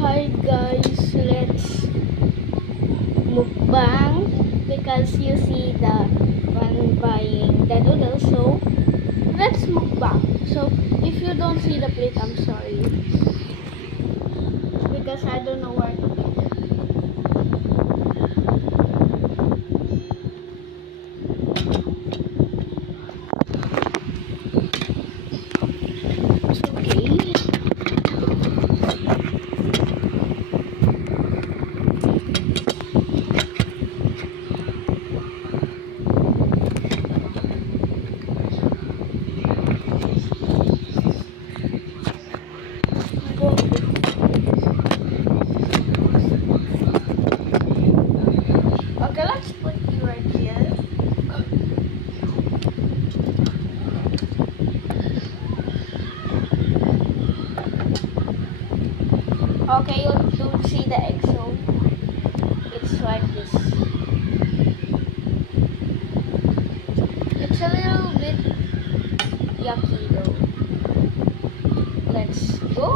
Hi guys, let's mukbang because you see the one buying the noodles, so let's mukbang. So if you don't see the plate, I'm sorry because I don't know where to put it. It's okay. Okay, let's put you right here. Okay, you don't see the egg, so it's like this. It's a little bit yucky though. Let's go.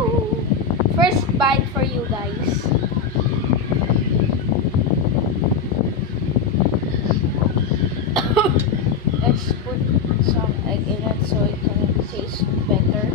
First bite for you guys. Let's put some egg in it so it can taste better.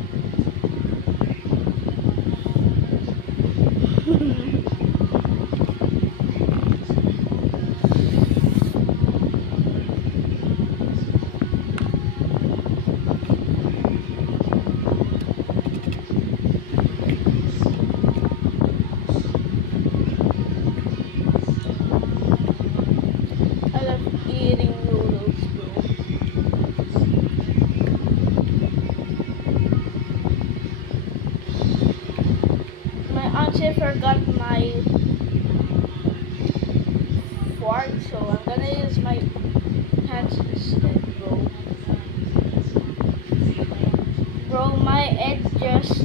I love eating noodles, bro. My auntie forgot my fork, so I'm gonna use my hands instead, bro. Bro, my egg just